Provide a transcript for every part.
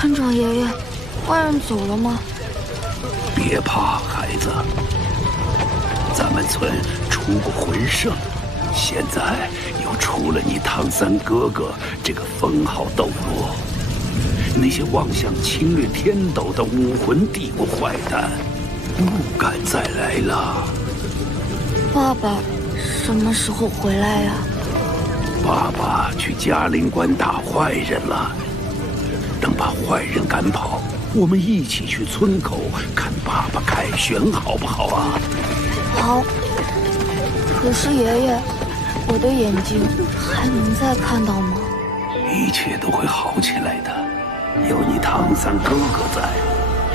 村长爷爷，坏人走了吗？别怕，孩子，咱们村出过魂圣，现在又出了你唐三哥哥这个封号斗罗，那些妄想侵略天斗的武魂帝国坏蛋，不敢再来了。爸爸什么时候回来呀？爸爸去嘉陵关打坏人了，等把坏人赶跑，我们一起去村口看爸爸凯旋，好不好啊？好。可是爷爷，我的眼睛还能再看到吗？一切都会好起来的，有你唐三哥哥在，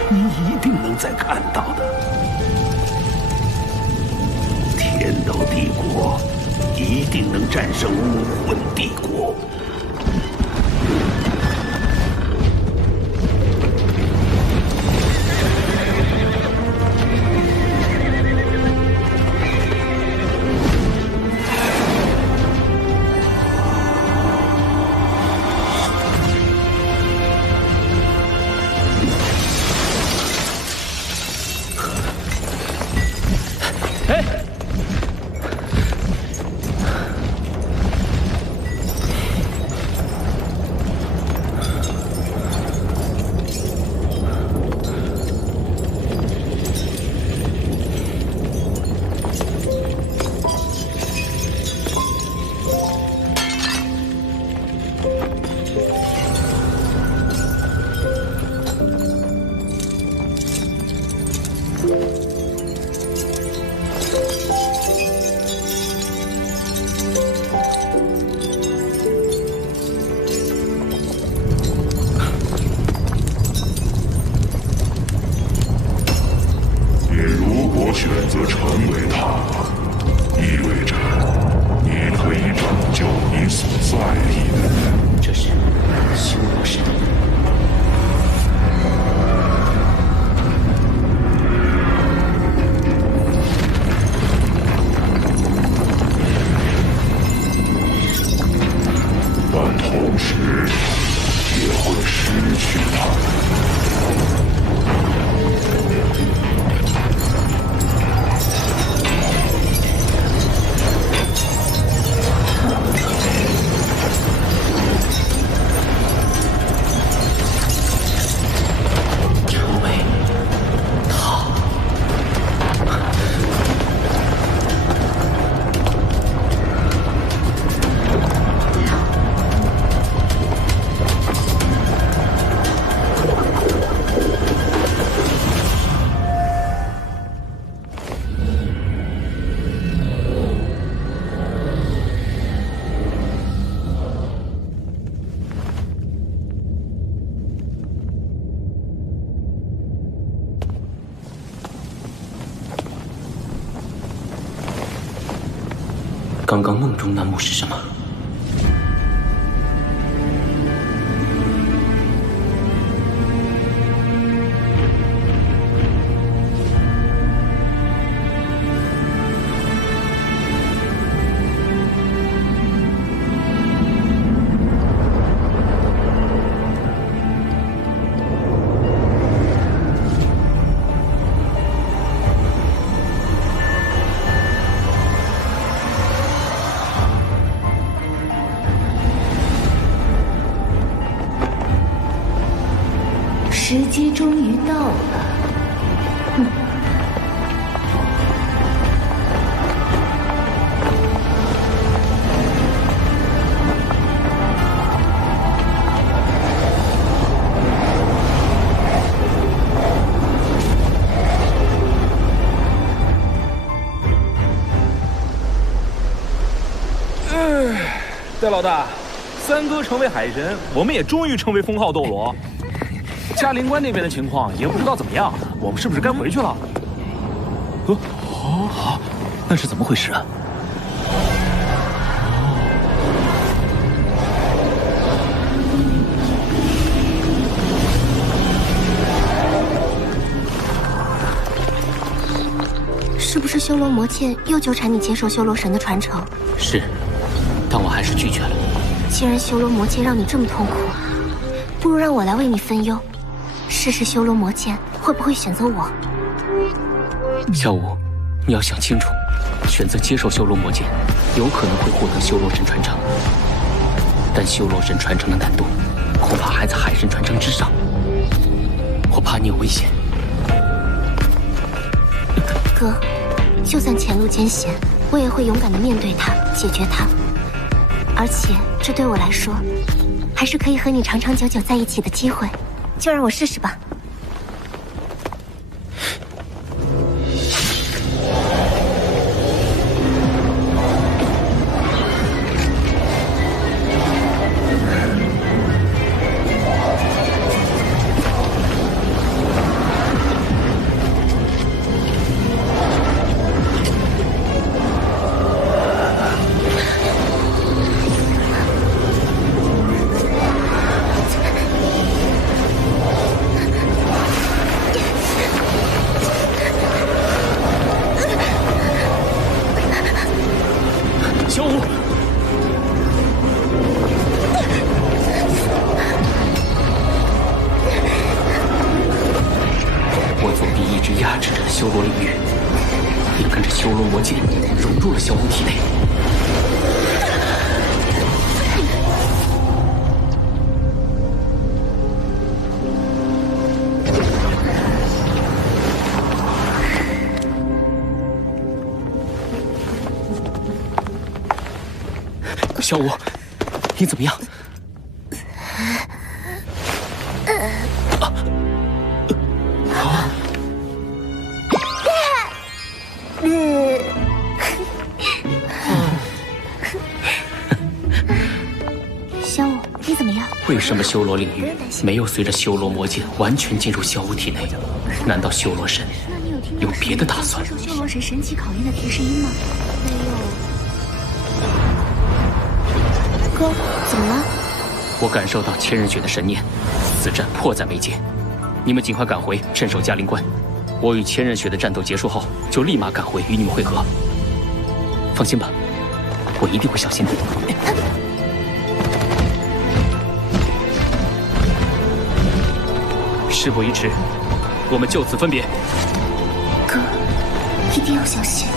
你一定能再看到的。天斗帝国一定能战胜武魂帝国。选择成为他，意味着你可以拯救你所在意的人。这是修罗神。但同时也会失去他。刚刚梦中那幕是什么？时机终于到了。戴老大，三哥成为海神，我们也终于成为封号斗罗。嘉陵关那边的情况也不知道怎么样，我们是不是该回去了？那是怎么回事啊？是不是修罗魔剑又纠缠你接受修罗神的传承？是，但我还是拒绝了。既然修罗魔剑让你这么痛苦，不如让我来为你分忧，试试修罗魔剑会不会选择我。小舞，你要想清楚，选择接受修罗魔剑，有可能会获得修罗神传承，但修罗神传承的难度，恐怕还在海神传承之上。我怕你有危险。哥，就算前路艰险，我也会勇敢地面对它，解决它。而且这对我来说，还是可以和你长长久久在一起的机会。就让我试试吧。小舞，你怎么样？小舞，你怎么样？为什么修罗领域没有随着修罗魔剑完全进入小舞体内？难道修罗神有别的打算？接受修罗神神奇考验的提示音吗？没有。哥，怎么了？我感受到千仞雪的神念，此战迫在眉睫。你们尽快赶回，镇守嘉陵关。我与千仞雪的战斗结束后，就立马赶回与你们会合。放心吧，我一定会小心的。事不宜迟，我们就此分别。哥，一定要小心。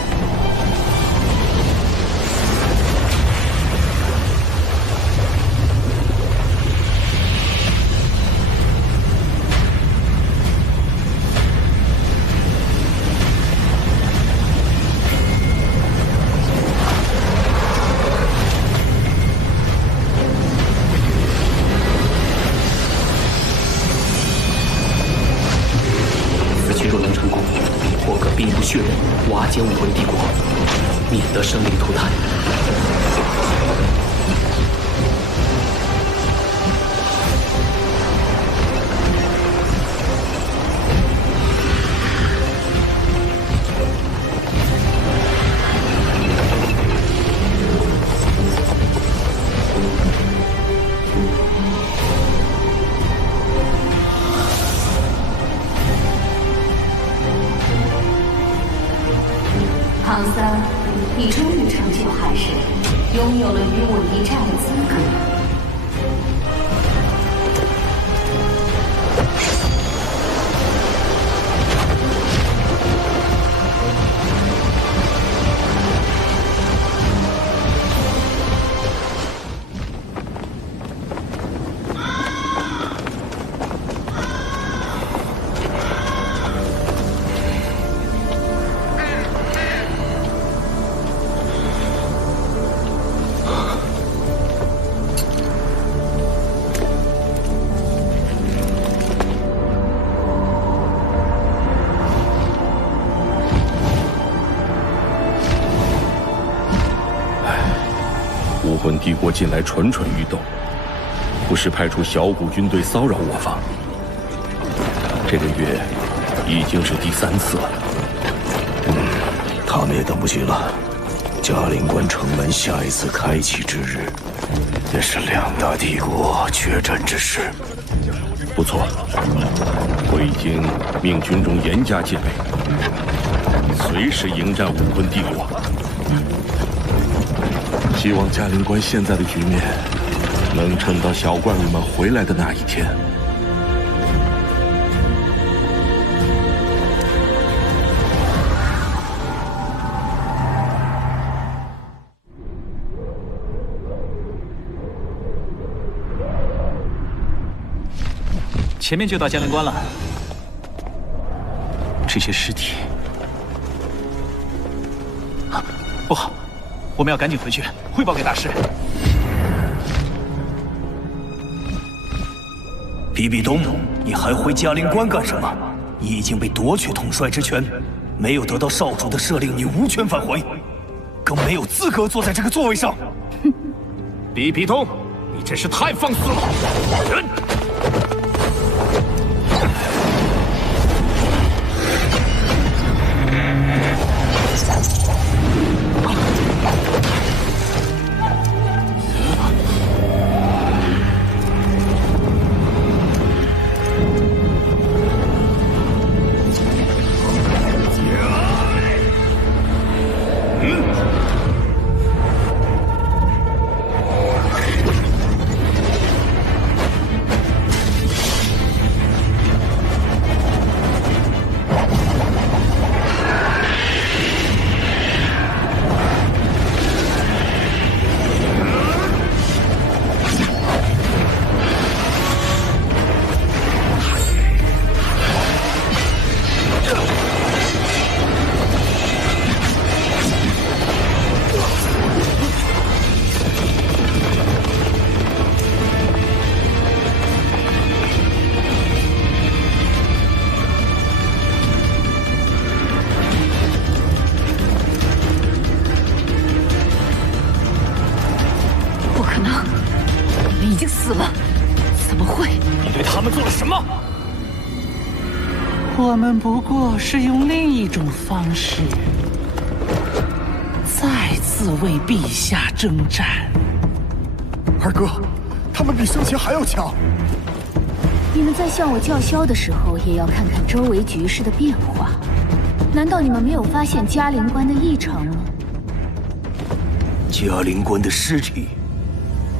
血刃瓦解武魂帝国，免得生灵涂炭。唐三，你终于成就海神，拥有了与我一战的资格。武魂帝国近来蠢蠢欲动，不时派出小股军队骚扰我方。这个月已经是第3次了。他们也等不及了。嘉陵关城门下一次开启之日，也是2大帝国决战之时。不错，我已经命军中严加戒备，随时迎战武魂帝国。希望嘉陵关现在的局面能撑到小怪物们回来的那一天。前面就到嘉陵关了。这些尸体，不好，我们要赶紧回去汇报给大师。比比东，你还回嘉陵关干什么？你已经被夺取统帅之权，没有得到少主的赦令，你无权返回，更没有资格坐在这个座位上。哼，比比东，你真是太放肆了！人。我们不过是用另一种方式，再次为陛下征战。二哥，他们比生前还要强。你们在向我叫嚣的时候，也要看看周围局势的变化。难道你们没有发现嘉陵关的异常吗？嘉陵关的尸体，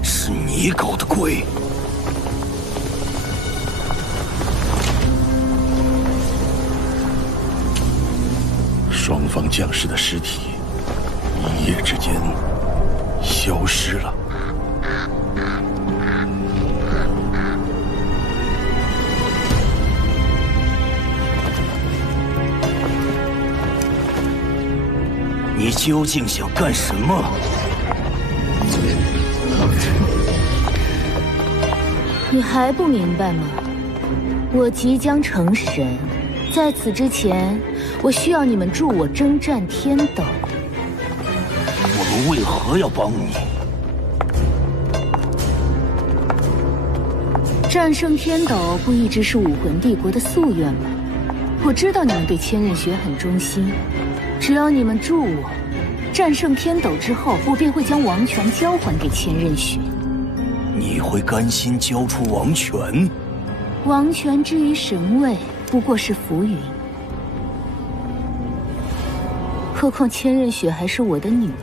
是你搞的鬼！双方将士的尸体，一夜之间消失了。你究竟想干什么？你还不明白吗？我即将成神，在此之前，我需要你们助我征战天斗。我们为何要帮你？战胜天斗不一直是武魂帝国的夙愿吗？我知道你们对千仞雪很忠心，只要你们助我战胜天斗之后，我便会将王权交还给千仞雪。你会甘心交出王权？王权之于神位，不过是浮云。何况千仞雪还是我的女儿。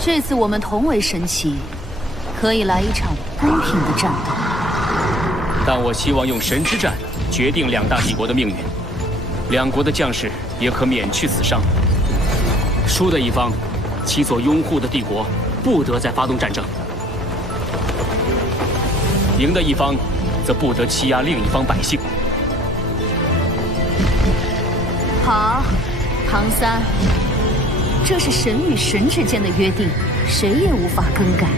这次我们同为神奇，可以来一场公平的战斗。但我希望用神之战决定两大帝国的命运，两国的将士也可免去死伤。输的一方，其所拥护的帝国不得再发动战争；赢的一方，则不得欺压另一方百姓。好，唐三，这是神与神之间的约定，谁也无法更改。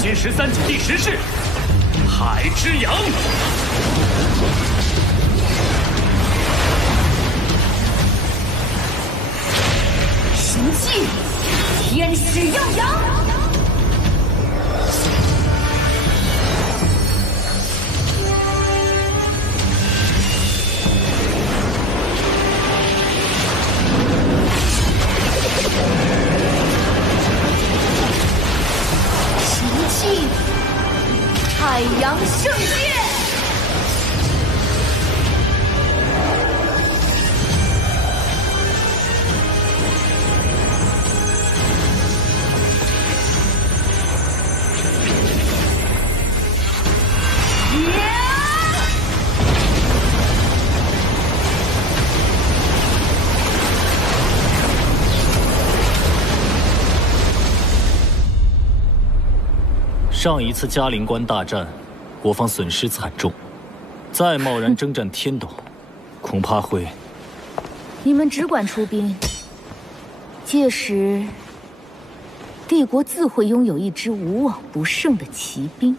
金13级第10式海之阳。神器天使耀阳。海洋圣剑，上一次嘉陵关大战，国方损失惨重，再贸然征战天斗，恐怕会……你们只管出兵，届时帝国自会拥有一支无往不胜的骑兵。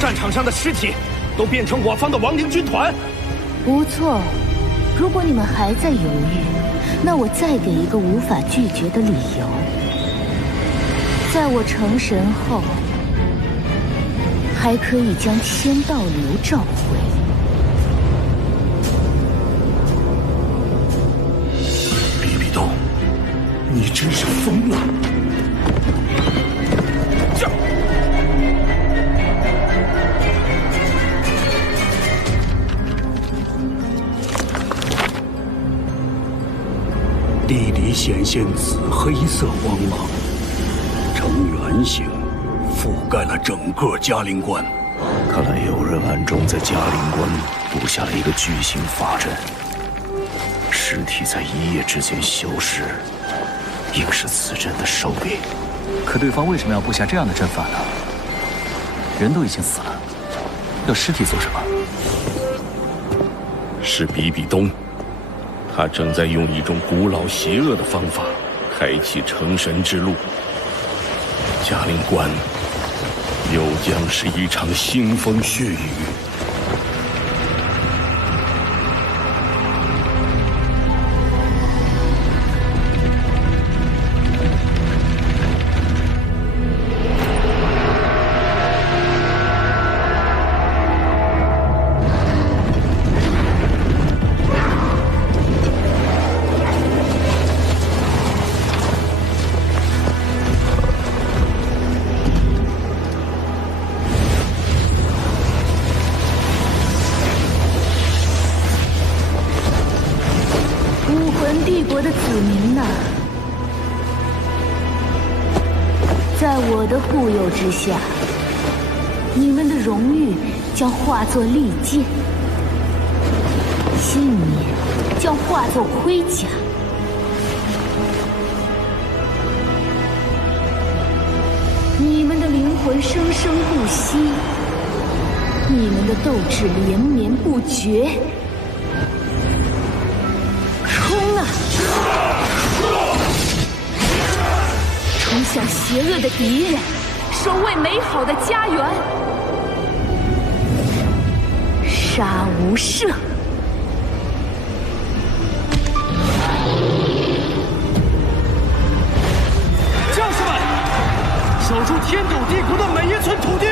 战场上的尸体都变成我方的亡灵军团。不错，如果你们还在犹豫，那我再给一个无法拒绝的理由。在我成神后，还可以将千道流召回。比比东，你真是疯了！地里显现紫黑色光芒，呈圆形，覆盖了整个嘉陵关。看来有人暗中在嘉陵关布下了一个巨型法阵，尸体在一夜之间消失，应是此阵的首领。可对方为什么要布下这样的阵法呢？人都已经死了，要尸体做什么？是比比东。他正在用一种古老邪恶的方法开启成神之路，嘉陵关又将是一场腥风血雨。在我的护佑之下，你们的荣誉将化作利剑，信念将化作盔甲。你们的灵魂生生不息，你们的斗志连绵不绝。冲啊！冲向邪恶的敌人，守卫美好的家园。杀无赦！将士们，守住天斗帝国的每一寸土地！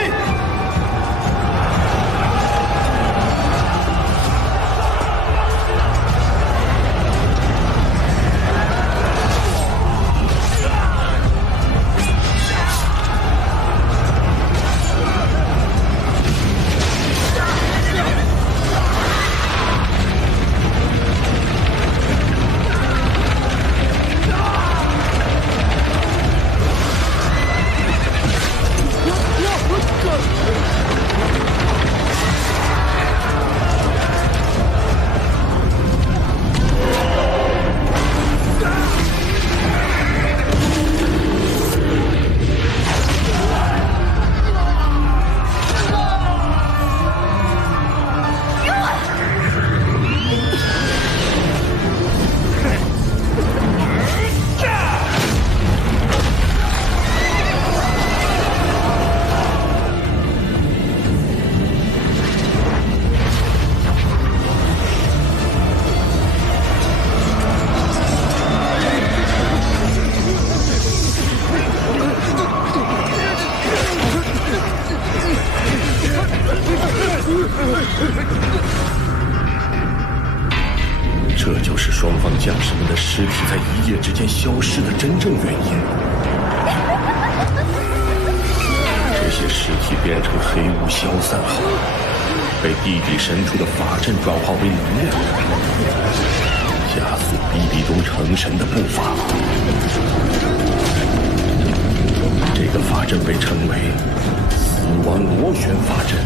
将士们的尸体在一夜之间消失的真正原因。这些尸体变成黑雾消散后，被地底深处的法阵转化为能量，加速比比东成神的步伐。这个法阵被称为死亡螺旋法阵。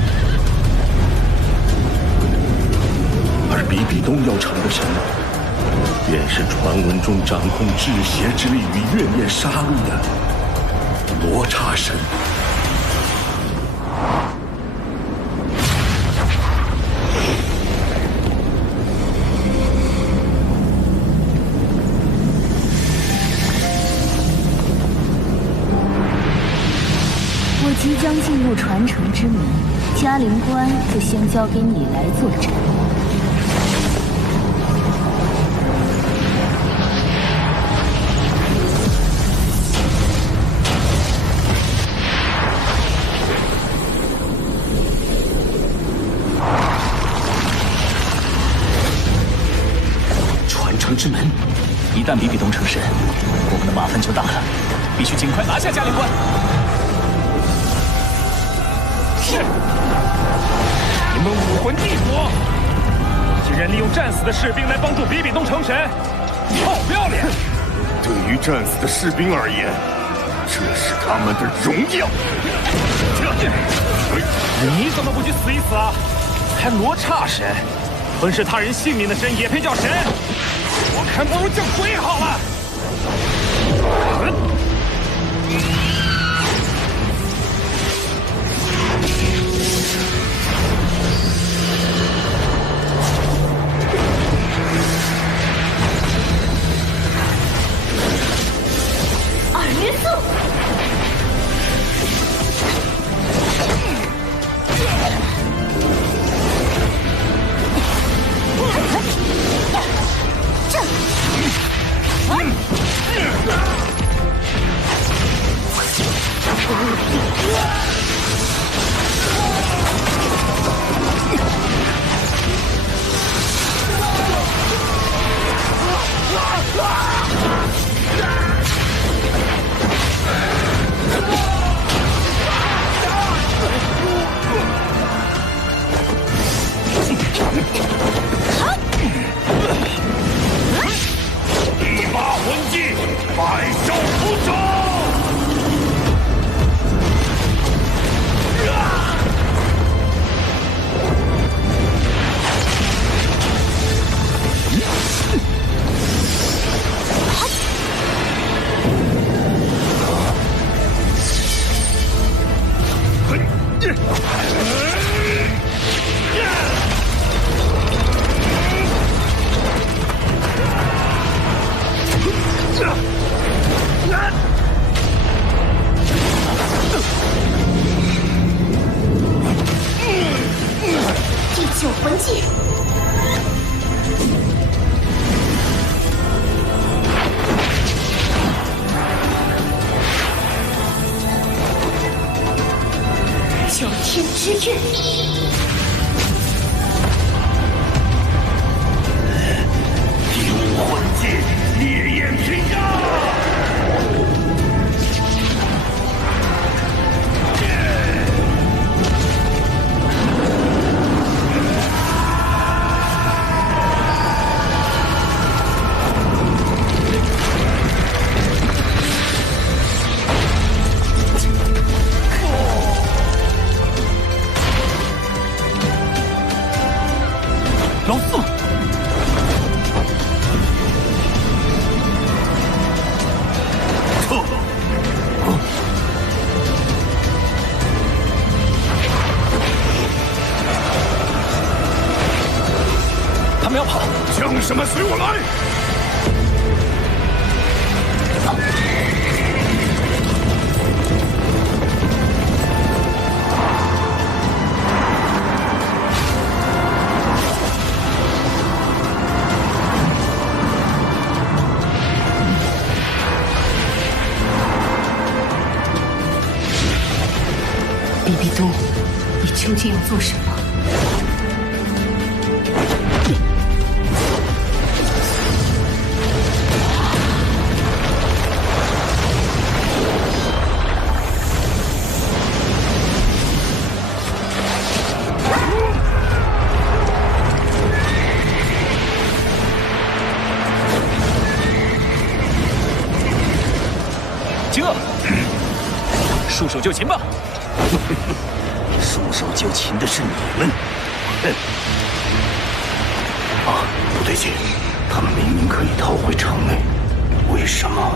而比比东要成的神，便是传闻中掌控至邪之力与怨念杀戮的罗刹神。我即将进入传承之门，嘉陵关就先交给你来做镇。传承之门，一旦比比东成神，我们的麻烦就大了，必须尽快拿下嘉陵关。是，你们武魂帝国竟然利用战死的士兵来帮助比比东成神，臭不要脸！对于战死的士兵而言，这是他们的荣耀。你怎么不去死一死啊？还罗刹神，吞噬他人性命的神也配叫神？我看不如叫鬼好了。二元素。一把魂技，百兽不走。第九魂技。九天之月。第五魂技，烈焰屏障。老四，撤！他们要跑，将士们随我来！比比东，你究竟要做什么？束手就擒吧！束手就擒的是你们。啊，不对劲，他们明明可以逃回城内，为什么？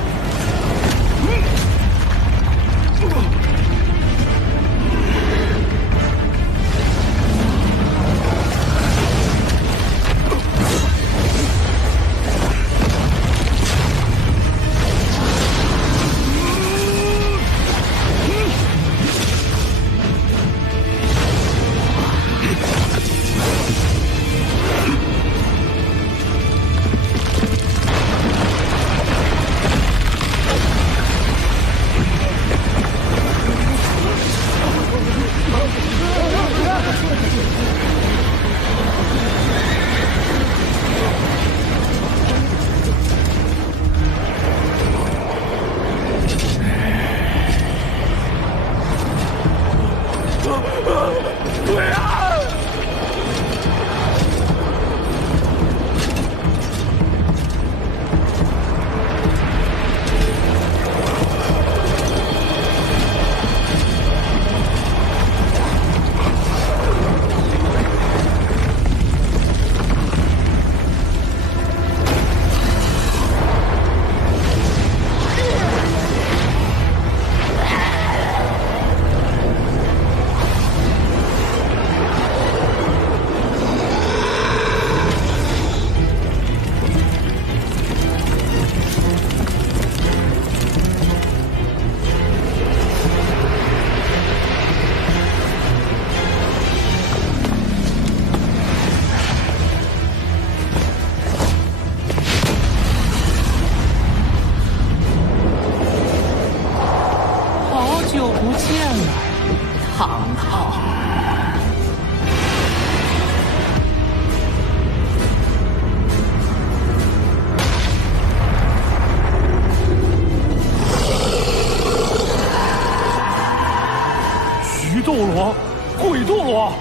斗罗，鬼斗罗，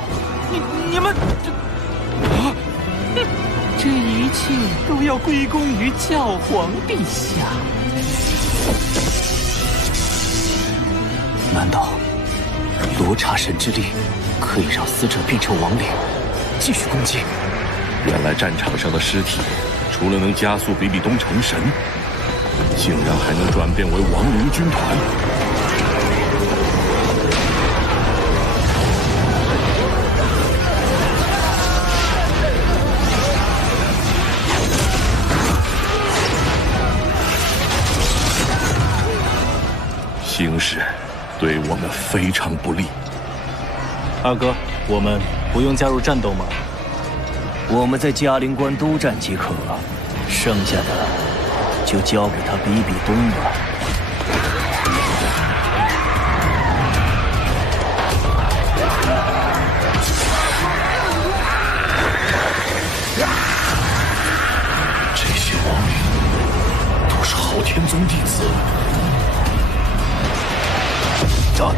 你们这一切都要归功于教皇陛下。难道罗刹神之力可以让死者变成亡灵，继续攻击？原来战场上的尸体，除了能加速比比东成神，竟然还能转变为亡灵军团。形势对我们非常不利。二哥，我们不用加入战斗吗？我们在嘉陵关督战即可，剩下的就交给他比比东吧。这些亡灵都是昊天宗弟子。战！